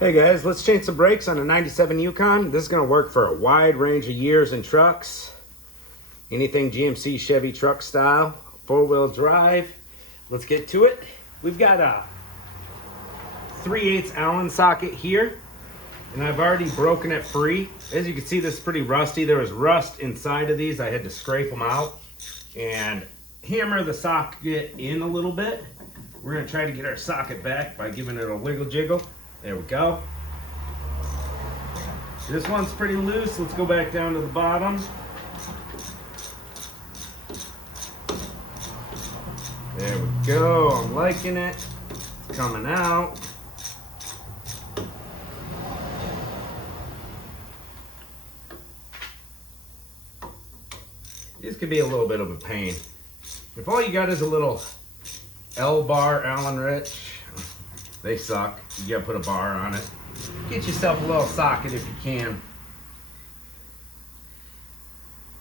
Hey guys, let's change some brakes on a 97 Yukon. This is going to work for a wide range of years in trucks. Anything GMC Chevy truck style, 4-wheel drive. Let's get to it. We've got a 3/8 Allen socket here, and I've already broken it free. As you can see, this is pretty rusty. There was rust inside of these. I had to scrape them out and hammer the socket in a little bit. We're going to try to get our socket back by giving it a wiggle jiggle. There we go. This one's pretty loose. Let's go back down to the bottom. There we go. I'm liking it. It's coming out. This could be a little bit of a pain. If all you got is a little L-bar Allen wrench, they suck. You gotta put a bar on it. Get yourself a little socket if you can.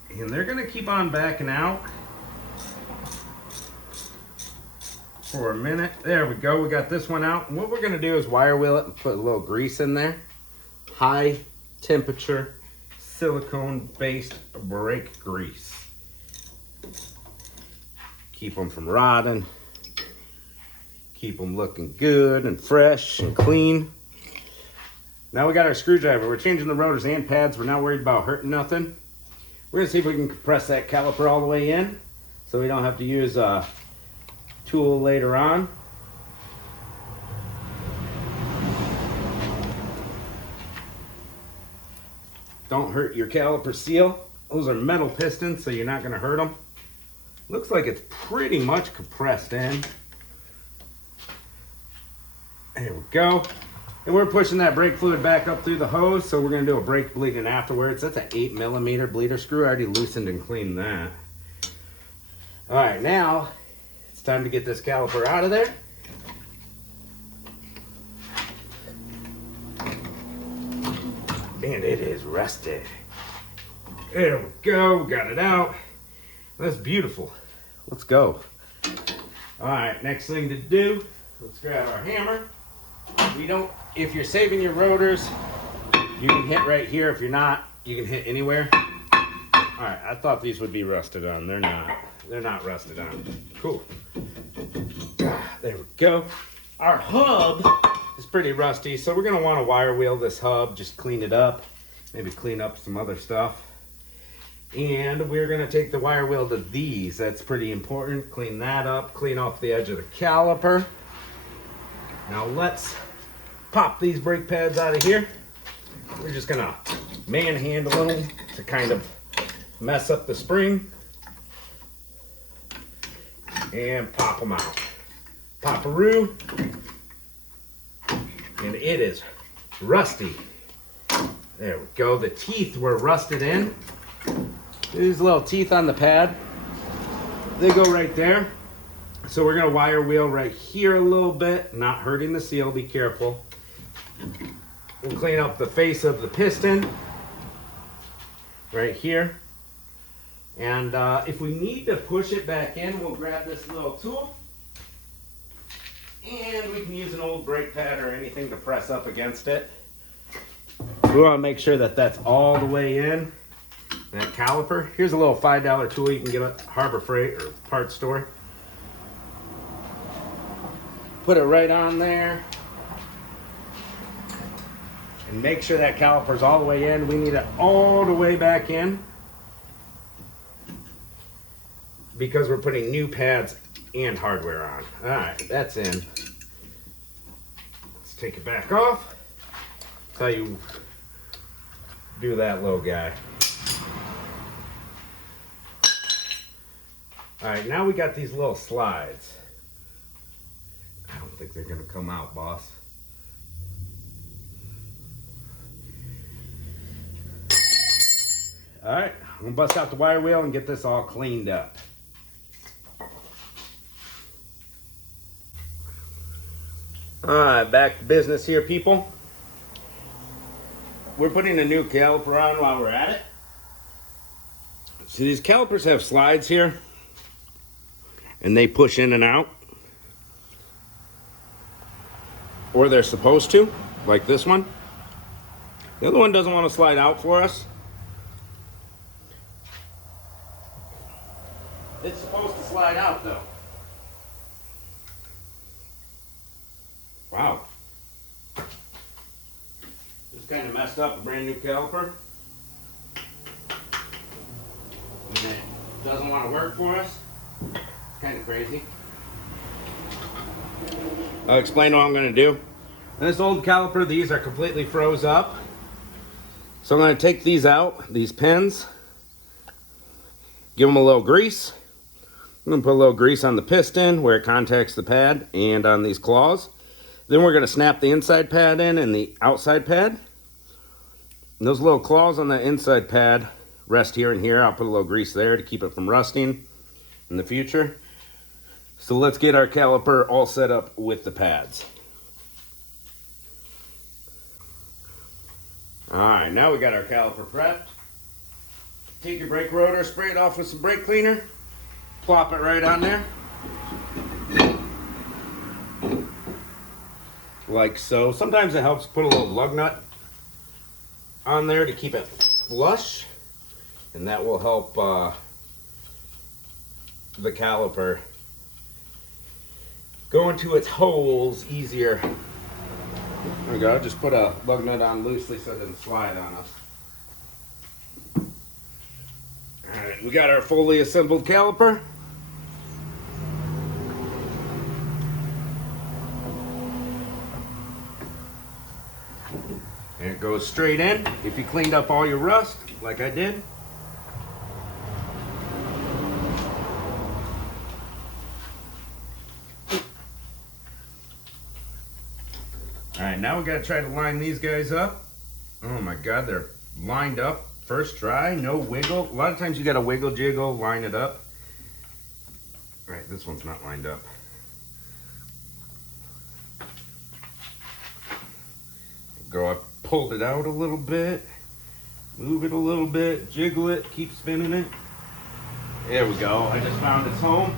And they're gonna keep on backing out for a minute. There we go, we got this one out. And what we're gonna do is wire wheel it and put a little grease in there. High temperature, silicone based brake grease. Keep them from rotting. Keep them looking good and fresh and clean. Now we got our screwdriver. We're changing the rotors and pads. We're not worried about hurting nothing. We're gonna see if we can compress that caliper all the way in so we don't have to use a tool later on. Don't hurt your caliper seal. Those are metal pistons, so you're not gonna hurt them. Looks like it's pretty much compressed in. There we go. And we're pushing that brake fluid back up through the hose, so we're gonna do a brake bleeding afterwards. That's an 8mm bleeder screw. I already loosened and cleaned that. All right, now it's time to get this caliper out of there. And it is rusted. There we go, got it out. That's beautiful. Let's go. All right, next thing to do, let's grab our hammer. If you're saving your rotors, you can hit right here. If you're not, you can hit anywhere. All right, I thought these would be rusted on. They're not. They're not rusted on. Cool. There we go. Our hub is pretty rusty, so we're gonna wanna wire wheel this hub, just clean it up, maybe clean up some other stuff. And we're gonna take the wire wheel to these. That's pretty important. Clean that up, clean off the edge of the caliper. Now let's pop these brake pads out of here. We're just gonna manhandle them to kind of mess up the spring and pop them out. Pop-a-roo. And it is rusty. There we go. The teeth were rusted in. These little teeth on the pad, they go right there. So we're gonna wire wheel right here a little bit, not hurting the seal, be careful. We'll clean up the face of the piston right here. And if we need to push it back in, we'll grab this little tool. And we can use an old brake pad or anything to press up against it. We wanna make sure that that's all the way in. That caliper. Here's a little $5 tool you can get at Harbor Freight or parts store. Put it right on there. And make sure that caliper's all the way in. We need it all the way back in, because we're putting new pads and hardware on. All right, that's in. Let's take it back off. That's how you do that little guy. All right, now we got these little slides. I don't think they're gonna come out, boss. All right, I'm gonna bust out the wire wheel and get this all cleaned up. All right, back to business here, people. We're putting a new caliper on while we're at it. So these calipers have slides here, and they push in and out. where they're supposed to, like this one. The other one doesn't want to slide out for us. It's supposed to slide out though. Wow. Just kind of messed up a brand new caliper. And it doesn't want to work for us. It's kind of crazy. I'll explain what I'm going to do. This old caliper, these are completely froze up. So I'm going to take these out, these pins, give them a little grease. I'm going to put a little grease on the piston where it contacts the pad and on these claws. Then we're going to snap the inside pad in and the outside pad. And those little claws on the inside pad rest here and here. I'll put a little grease there to keep it from rusting in the future. So let's get our caliper all set up with the pads. Alright, now we got our caliper prepped. Take your brake rotor, spray it off with some brake cleaner, plop it right on there. Like so. Sometimes it helps put a little lug nut on there to keep it flush, and that will help the caliper go into its holes easier. There we go. Just put a lug nut on loosely so it doesn't slide on us. Alright, we got our fully assembled caliper. And it goes straight in if you cleaned up all your rust, like I did. Alright, now we gotta try to line these guys up. Oh my god, they're lined up. First try, no wiggle. A lot of times you gotta wiggle, jiggle, line it up. Alright, this one's not lined up. Go up, pulled it out a little bit, move it a little bit, jiggle it, keep spinning it. There we go, I just found its home.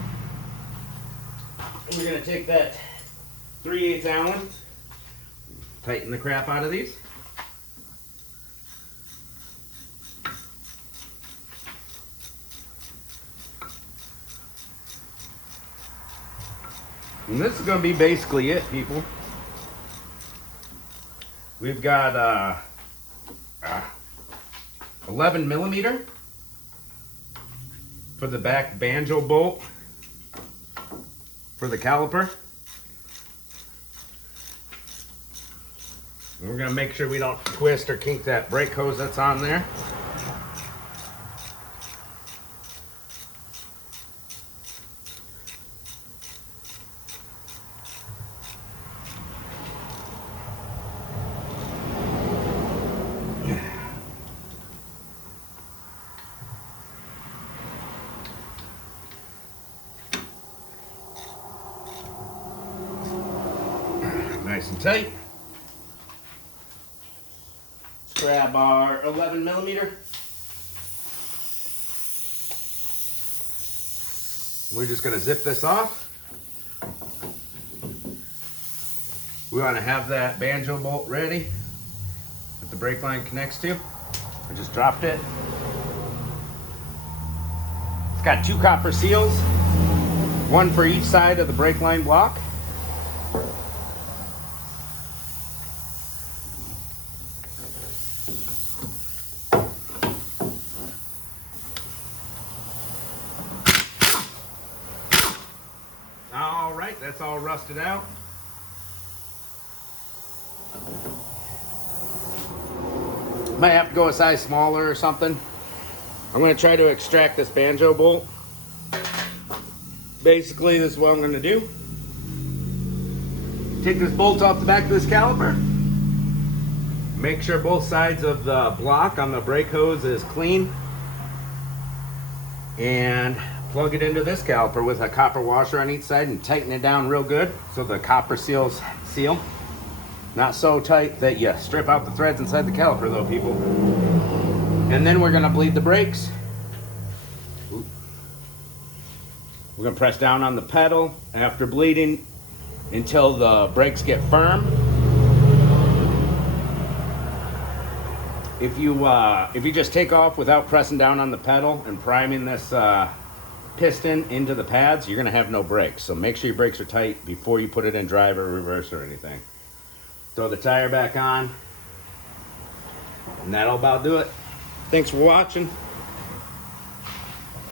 We're gonna take that 3/8 Allen, tighten the crap out of these. And this is gonna be basically it, people. We've got 11 millimeter for the back banjo bolt for the caliper. And we're gonna make sure we don't twist or kink that brake hose that's on there. Nice and tight. Let's grab our 11 millimeter. We're just going to zip this off. We want to have that banjo bolt ready that the brake line connects to. I just dropped it. It's got 2 copper seals, 1 for each side of the brake line block. Alright, that's all rusted out. Might have to go a size smaller or something. I'm going to try to extract this banjo bolt. Basically, this is what I'm going to do. Take this bolt off the back of this caliper. Make sure both sides of the block on the brake hose is clean. And plug it into this caliper with a copper washer on each side and tighten it down real good so the copper seals seal. Not so tight that you strip out the threads inside the caliper though, people. And then we're gonna bleed the brakes. We're gonna press down on the pedal after bleeding until the brakes get firm. If you just take off without pressing down on the pedal and priming this piston into the pads, you're gonna have no brakes. So make sure your brakes are tight before you put it in drive or reverse or anything. Throw the tire back on, and that'll about do it. Thanks for watching.